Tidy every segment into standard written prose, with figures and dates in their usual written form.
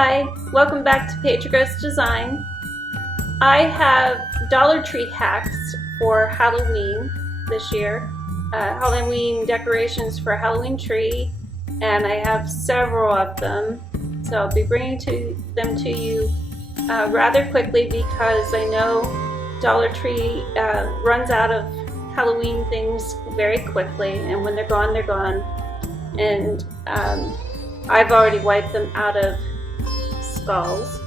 Hi, welcome back to Patrick's Design. I have Dollar Tree hacks for Halloween this year. Halloween decorations for a Halloween tree, and I have several of them. So I'll be bringing them to you rather quickly because I know Dollar Tree runs out of Halloween things very quickly, and when they're gone, they're gone. And I've already wiped them out of SKULLS,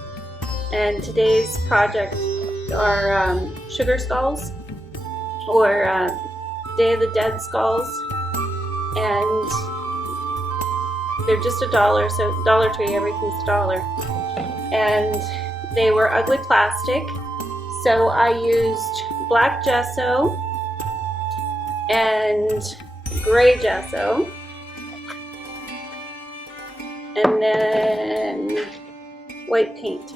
and today's project are sugar skulls or Day of the Dead skulls, and they're just $1, so Dollar Tree, everything's $1. And they were ugly plastic, so I used black gesso and gray gesso, and then white paint.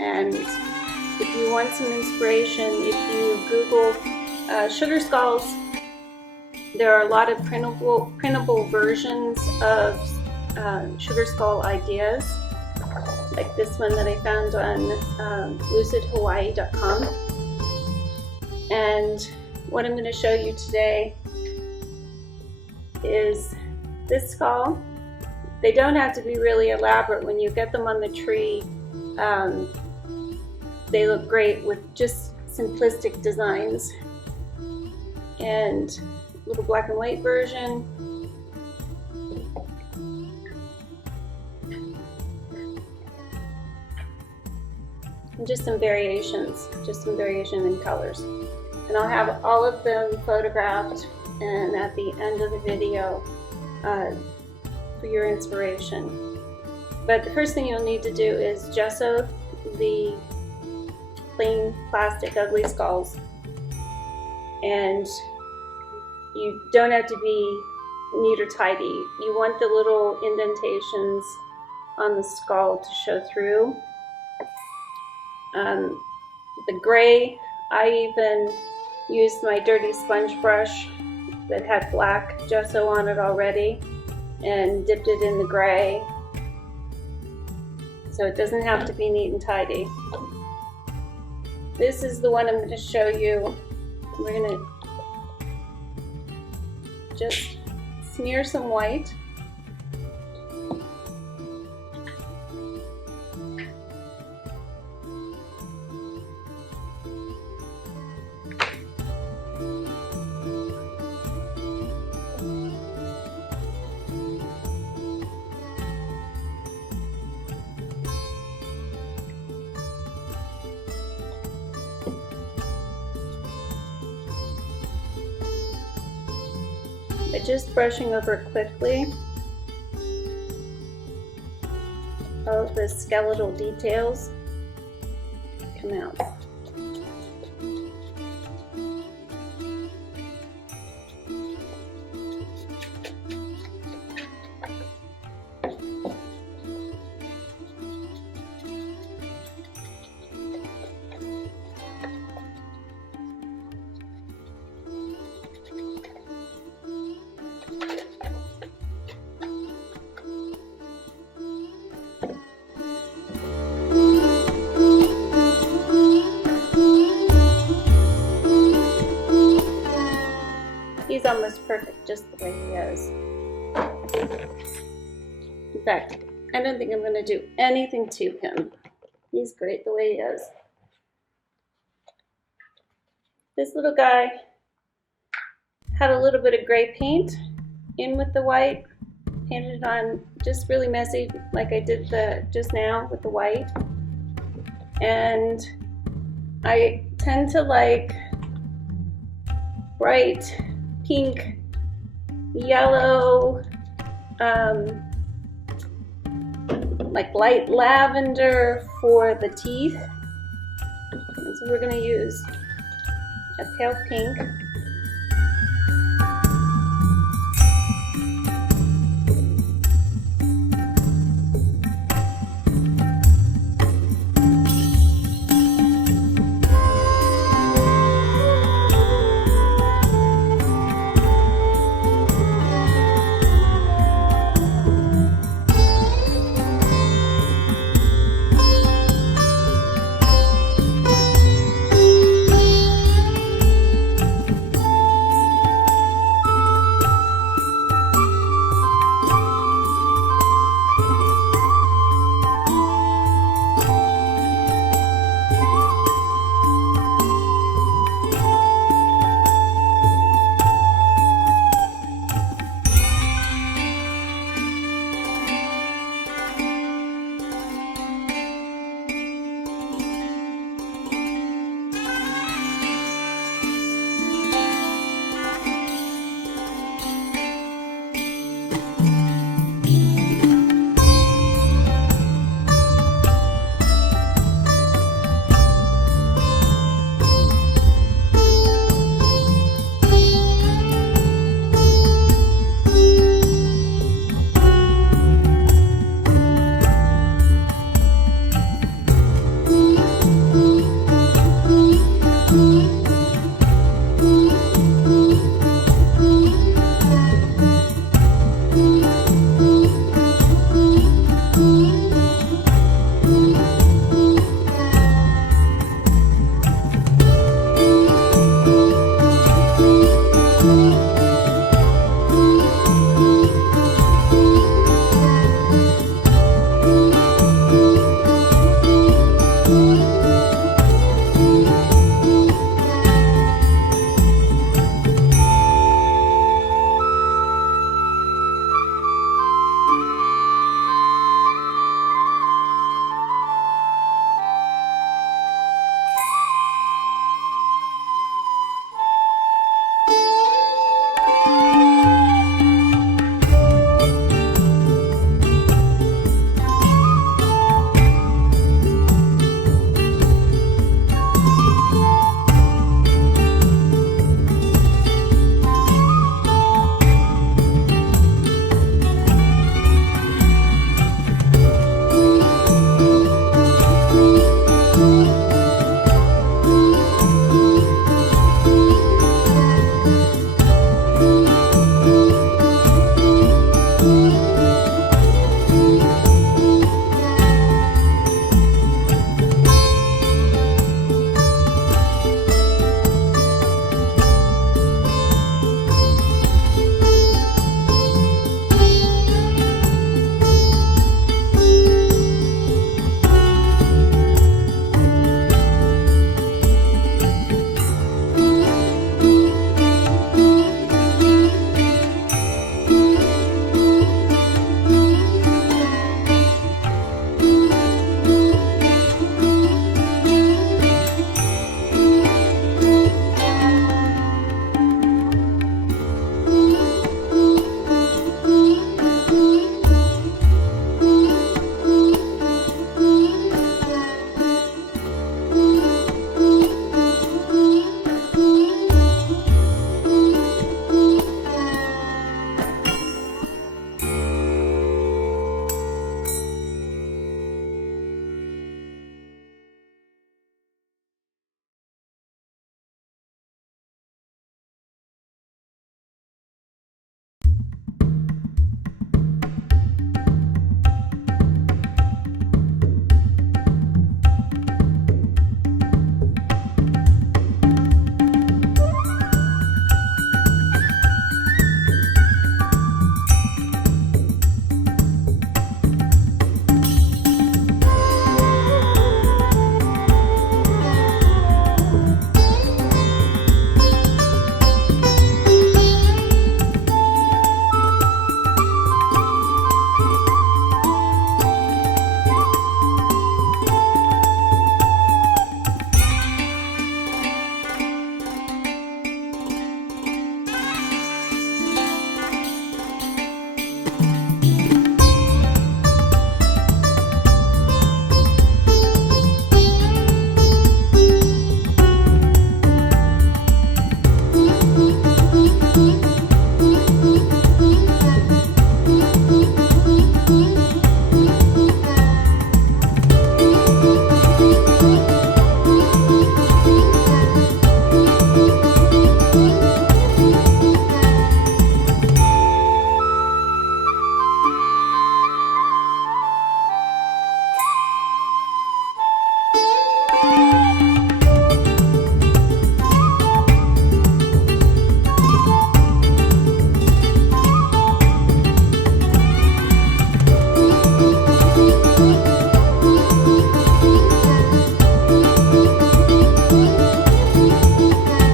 And if you want some inspiration, if you Google sugar skulls, there are a lot of printable versions of sugar skull ideas, like this one that I found on lucidhawaii.com. And what I'm going to show you today is this skull. They don't have to be really elaborate. When you get them on the tree, they look great with just simplistic designs. And a little black and white version. And just some variation in colors. And I'll have all of them photographed and at the end of the video for your inspiration. But the first thing you'll need to do is gesso the plain plastic ugly skulls. And you don't have to be neat or tidy. You want the little indentations on the skull to show through. The gray, I even used my dirty sponge brush that had black gesso on it already and dipped it in the gray, so it doesn't have to be neat and tidy. This is the one I'm going to show you. We're going to just smear some white. By just brushing over quickly all of the skeletal details come out. He's almost perfect just the way he is. In fact, I don't think I'm going to do anything to him. He's great the way he is. This little guy had a little bit of gray paint in with the white, painted it on just really messy like I did just now with the white. And I tend to like bright pink, yellow, like light lavender for the teeth. And so we're going to use a pale pink.